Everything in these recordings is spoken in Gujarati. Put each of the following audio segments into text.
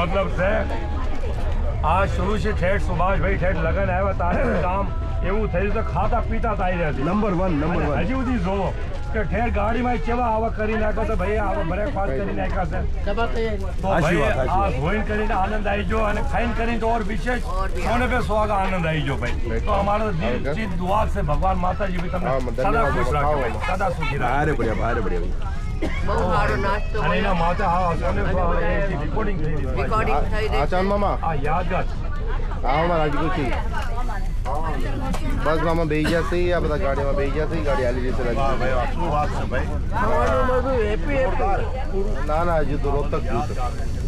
મતલબ છે આ શરૂ છે ઠેઠ સુભાષભાઈ ઠેઠ લગન આવ્યા તારે કામ એવું થયું તો ખાતા પીતા થઈ રહ્યા છે નંબર 1 હજી સુધી જોવો કે ઠેર ગાડીમાં કેવા આવા કરી નાખો તો ભાઈ આવા બ્રેકફાસ્ટ કરી નાખ્યા છે તો ભાઈ આ ધોઈને કરીને આનંદ આવી ગયો અને ખાઈને કરીને તો ઓર વિશેષ સોને पे सुहागा आनंद आई जो भाई तो हमारा दिल की दुआ से भगवान माता जी भी તમને સદા ખુશ રાખે ભાઈ સદા સુખી રાખે અરે બઢિયા બહુ સારો નાસ્તો અને એના માથે હા સોને રેકોર્ડિંગ થઈ રહી છે આ ચાંદ મામા આ યાદગાર આવો રાજગુજી બસ મામા બેહી જશે આ બધા ગાડીમાં બેહી જશે ગાડી આલી જશે ભાઈ શું વાત છે ભાઈ ખાવાનું બધું હેપી ના ના હજુ તો રોહતક ગયું છે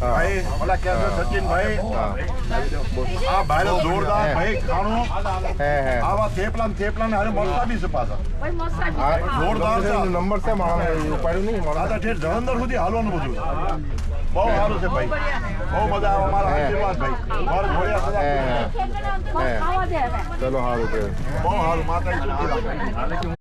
ભાઈ ઓલા કે સચિન ભાઈ આ ભાઈનો જોરદાર ભાઈ ખાણું હે આવા થેપલા ને હારે મળતા બી છે પાછા જોરદાર છે નંબર છે મારા ઉપાડ્યું નહીં આ મારા તો ઠેર જલંધર સુધી હાલવાનું બધું બહુ સારું છે ભાઈ બહુ મજા આવે અમારા આશીર્વાદ ભાઈ મારું ઘોડિયા સદા ચલો સારું કે બહુ સારું માતા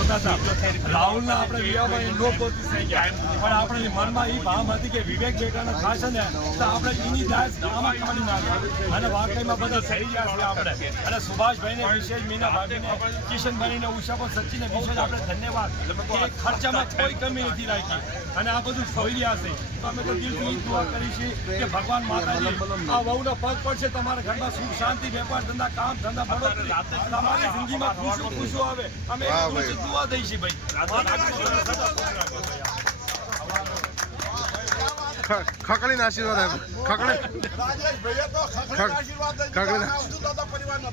રાહુલના આપણે વિવાહમાં એ નોપોતી થઈ ગયા પણ આપણે મનમાં એ ભાવ હતી કે વિવેક બેટાનો થશે ને તો આપણે એની દાસ આમાં કાઢી નાખીએ અને વાકઈમાં બધા થઈ ગયા છે આપણે અને સુભાષભાઈને વિશેષ મીના ભાભીને કિશનભાઈને ઉષા પર સચિને વિશેષ આપણે ધન્યવાદ કે ખર્ચામાં કોઈ કમી નથી રાખી અને આ બધું થઈ રહ્યા છે તો અમે તો દિલથી દુઆ કરી છે કે ભગવાન માતાજી આ વહુનો પગ પડશે તમારા ઘરમાં સુખ શાંતિ વેપાર ધંધા કામ ધંધા બળોતરી તમારી જિંદગીમાં ખુશો આવે અમે દુઆ દઈ છે ભાઈ ખકડીના આશીર્વાદ ખકડી રાજેશ ભાઈએ તો ખકડીના આશીર્વાદ દઈ દીધા આવતું દાદા પરિવારના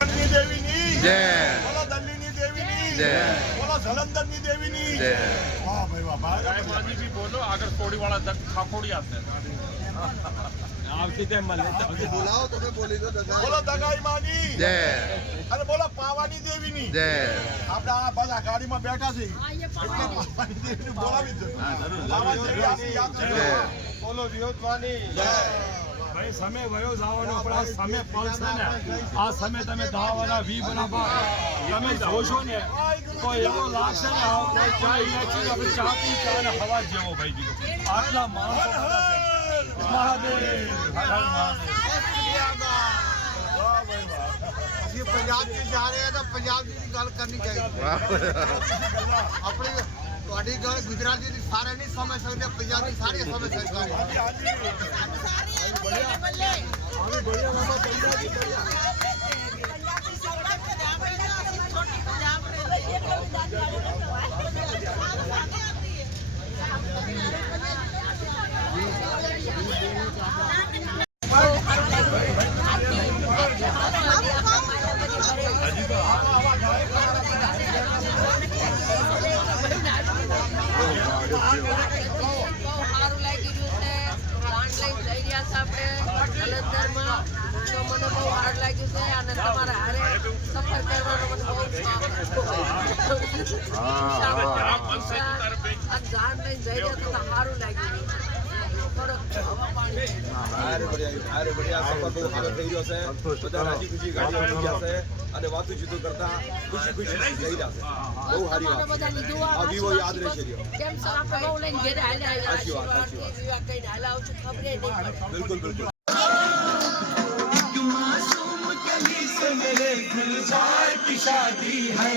તરફથી દેવીની જય બોલો દલ્લીની દેવીની જય બોલો જલંધરની દેવીની જય વાહ ભાઈ વાહ ભાઈ માજી भी बोलो अगर थोड़ी वाला तक खाकोड़ी आते આવતી તેમ મળે બોલાવો તમે બોલી દો બોલો દગાઈ માની જય અને બોલો પાવાની દેવીની જય આપણે આ બધા ગાડીમાં બેઠા છે એટલે પાવાની દેવીને બોલાવી દો પાવાની દેવી આપણી યાદ જય બોલો વિહોતવાની જય ભાઈ સમય વયો જવાનો પણ આ સમય પલશે ને આ સમય તમે દાવાના વી બરાબર તમે જોશો ને તો એવો લાગશે ને ચા ઇલાયચી આપણે ચા પી ચા અને હવા જેવો ભાઈ દીધો આટલા માણસો મહાદેવ ये पंजाब से जा रहे हैं तो पंजाब की गल करनी चाहिए अपनी थोड़ी गल गुजराती की सारे नहीं समझ सकते पंजाबी सारी समझ सकते અને વાતું જુદું કરતા ખુશી ખુશી જઈ રહ્યા છે બહુ સારી વાત આ વિવો યાદ રહેશે કેમ સર આપણે બહુ લઈને ઘરે હાલ્યા આશીર્વાદ વિવાહ કઈને હાલા આવું છું ખબર નહીં પડે બિલકુલ બિલકુલ शादी है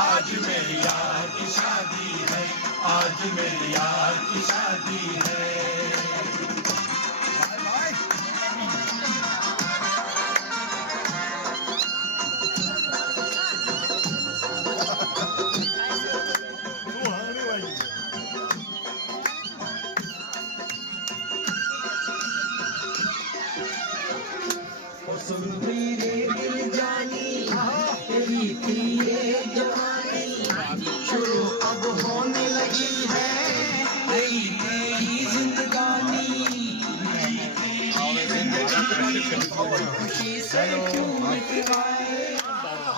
आज मेरी यार की शादी है आज मेरी यार की शादी है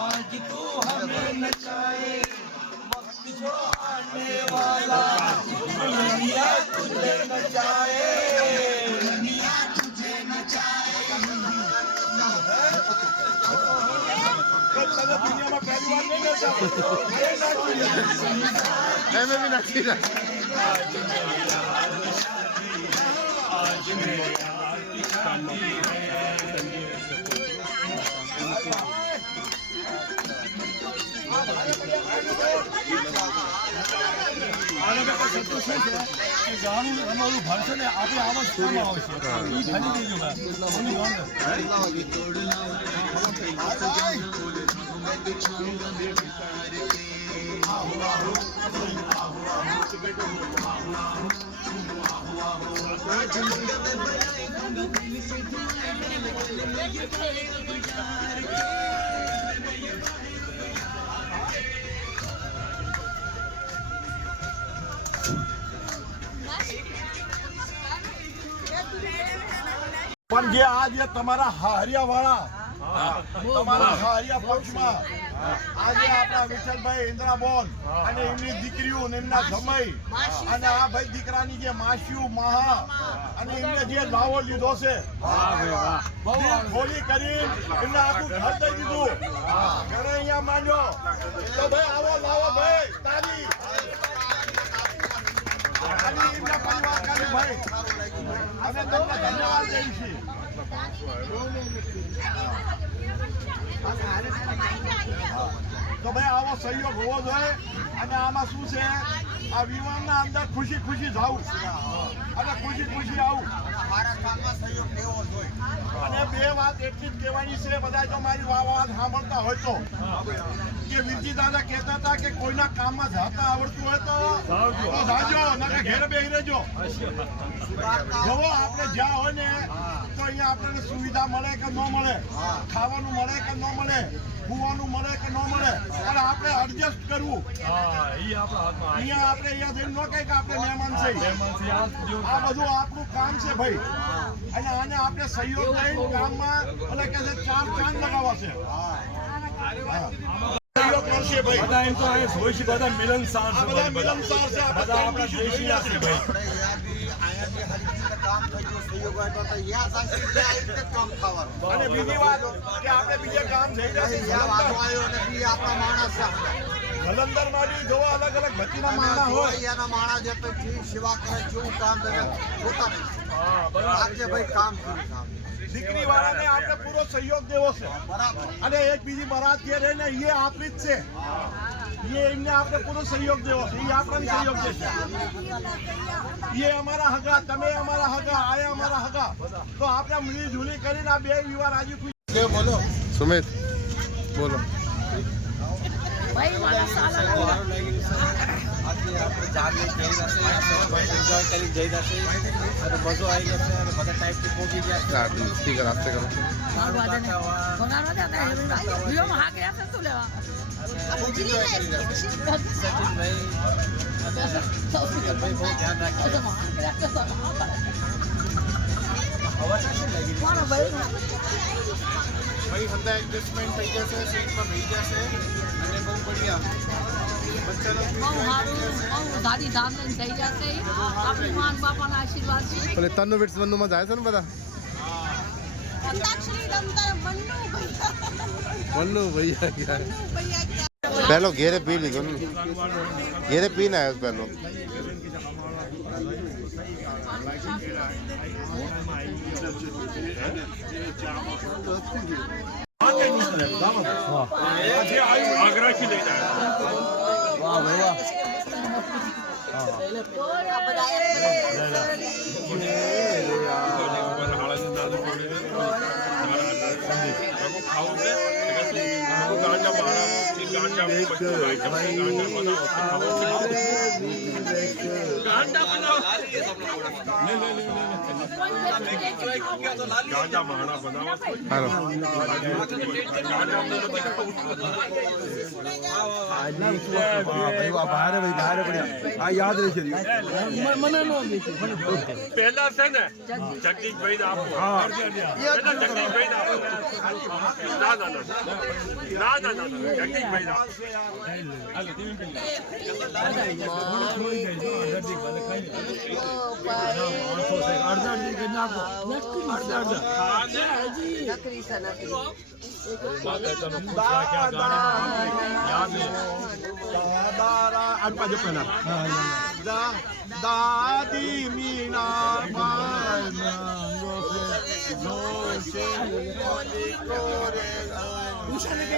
आज तो हमें नचाए वक्त जो आने वाला दुनिया तुझे नचाए दुनिया तुझे नचाए તો દુનિયામાં પહેલી વાર નહીં કરતા એમ બી નાખી દે અમારું ભણશે ને આપણે આવા જ કામ આવશે એ ભણી દેજો પણ જે આ જે તમારા હારિયા વાળા તમારા હારિયા પક્ષમાં આજે આપણા વિઠ્ઠલભાઈ ઇન્દ્રાબોન અને એમની દીકરીઓ અને એમના જમાઈ અને આ ભાઈ દીકરાની જે માસીઓ માહા અને એમને જે લાવો લીધો છે ખોલી કરી એમને આખું ઘર દઈ દીધું ઘરે અહીંયા માંડ્યો તો ભાઈ આવો લાવો ભાઈ તારી એમના પરિવાર કાઢી ભાઈ અમે તમને ધન્યવાદ દઈએ છીએ તો ભાઈ આવો સહયોગ હોવો જોઈએ અને આમાં શું છે આ વિમાનના અંદર ખુશી ખુશી જાવું અને ખુશી ખુશી આવું અને બે વાત એટલી જ કહેવાની છે બધા જો મારી વાત સાંભળતા હોય તો કે વીરજી દાદા કહેતા હતા કે કોઈના કામમાં જાતા આવડતું હોય તો જાજો નકર ઘેર બેહી રહેજો જોવો આપણે જ્યાં હોય ને તો અહીંયા આપણને સુવિધા મળે કે ન મળે ખાવાનું મળે કે ન મળે ખુવાનું મળે કે ન મળે પણ આપણે એડજસ્ટ કરવું અહીંયા આપણે અહીંયા જઈને ન કહે કે આપણે મહેમાન છે આ બધું આપણું કામ છે ભાઈ અને આને આપણે સહયોગ લઈને કામમાં અને કે છે 4 ચાંદ લગાવવા છે બધા એમ તો આ જોઈશે બધા મિલનસાર છે બધા મિલનસાર છે બધા આપણા દેશી છે ભાઈ અને બીજી વાત કે આપણે બીજે કામ જઈ જલંધર માં બી જોવા અલગ અલગ ભતીના માણા હોય એના માણા જે તો સેવા કરે જેવું કામ કરે પોતા નહીં ભાઈ કામ કર્યું દીકરી વાળાને આપણે પૂરો સહયોગ દેવો છે અને એક બીજી બરાત જે રહે ને એ આપણી જ છે એ એમને આપણે પૂરો સહયોગ દેવો છે એ આપણને સહયોગ દેશે એ અમારા હગા તમે અમારા હગા આયા અમારા હગા તો આપણે મિલી જુલી કરીને આ બે વિવાહ રાજી ખુશી બોલો સુમિત બોલો ભાઈ મારા સાલા આપણે જાગીને જઈ જશે એન્જોય કરી જઈ જશે અને મજો આવી જશે અને બધા ટાઈપથી પહોંચી ગયા સ્પીકર આપતે કરો ભાઈ બધા એડજસ્ટમેન્ટ થઈ જશે સીટમાં બેસી જશે અને બહુ બઢિયા સારી ધામ થઈ જશે આપણી માન બાપાના આશીર્વાદ છે એટલે તન્નુ વિટ્સ બંધુમાં જાય છે ને બધા મન્નુ ભૈયા ગયા પહેલો ઘેરે પી લીધો ને ઘેરે પીને આવ્યો પહેલો આગ્રાથી લઈને વાહ ભાઈ વાહ યાદ રહેશે પહેલા છે ને જગદીશભાઈ આપો જગદીશભાઈ ના જગદીશભાઈ આપો અડધા અડધી કરી નાખો અડધા નકરી છે નકરી તને પૂછવા ક્યાં ગાડી યાદ નહીં દાદી મીના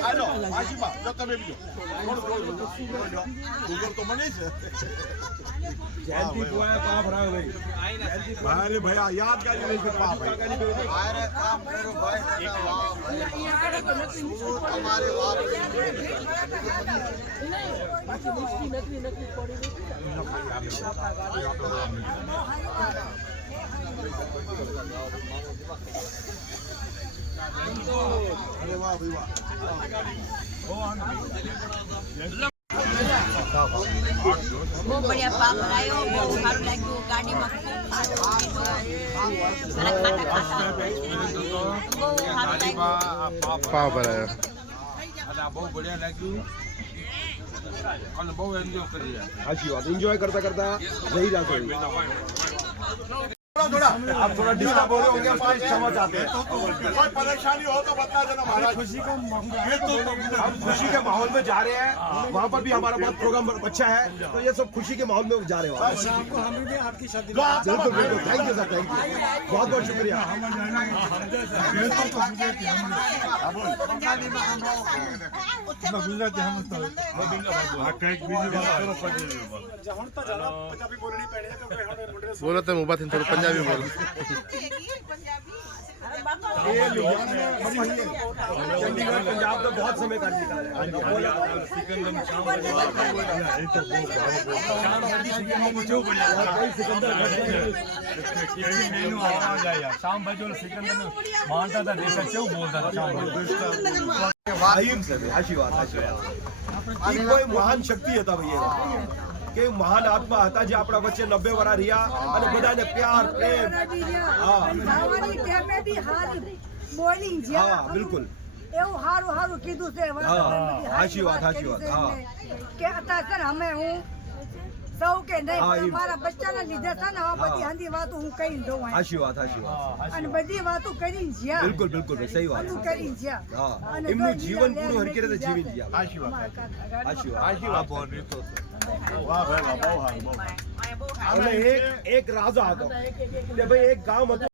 હાલો આશીબા જો તમે બીજો થોડું ગૂગલ તો મને છે જયંતિ બોયા પાપ રાવ ભાઈ ભાઈ ભાઈ આ યાદગારી નહીં છે પાપ અરે કામ કરો ભાઈ તમારે વાત અરે વાહ ભાઈ વાહ બહુ બઢિયા પાપ લાયો બહુ સારું લાગ્યું ગાડીમાં ખૂબ સારું કીધું અને ખાતા ખાતા બહુ સારું લાગ્યું પાવ ભરાયો અને આ બહુ બઢિયા લાગ્યું અને બહુ એન્જોય કરી રહ્યા સાચી વાત એન્જોય કરતા કરતા જઈ રહ્યા છો थोड़ा आप थोड़ा डिस्टर्ब हो रहे होंगे आप क्षमा चाहते हैं कोई परेशानी हो तो बता देना महाराज खुशी का हम खुशी के माहौल में जा रहे हैं वहाँ पर भी हमारा बहुत प्रोग्राम अच्छा है तो ये सब खुशी के माहौल में जा रहे हो बिल्कुल बिल्कुल thank you sir thank you बहुत बहुत शुक्रिया બોલો તમે ઉભા થઈને થોડું પંજાબી બોલો चंडीगढ़ पंजाब तो बहुत समय कर लिया शाम भाई जो सिकंदर मानता था देशा केવું બોલતા હતા શામ આશીર્વાદ કોઈ મહાન શક્તિ હતા ભૈયા કે મહાન આત્મા હતા જે આપણા વચ્ચે 90 વર્ષ રહ્યા અને બધાને પ્યાર પ્રેમ હા હા બિલકુલ એવું હારું હારું કીધું છે સાચી વાત હા કે અત્યારે અમે હું સૌ કે નહીં હા, પણ મારા બચ્ચાના લીધે છે ને આ બધી આંધી વાતો હું કહીને દઉં અહીં. સાચી વાત અને બધી વાતો કરીને જ્યાં બિલકુલ બિલકુલ સહી વાત બધું કરીને જ્યાં હા અને એમનું કોઈ જીવન લીલા પૂરું લેર હરકી રીતે જીવી ગયા સાચી વાત સાચી વાત અને એક રાજા હતો કે ભાઈ એક ગામ હતું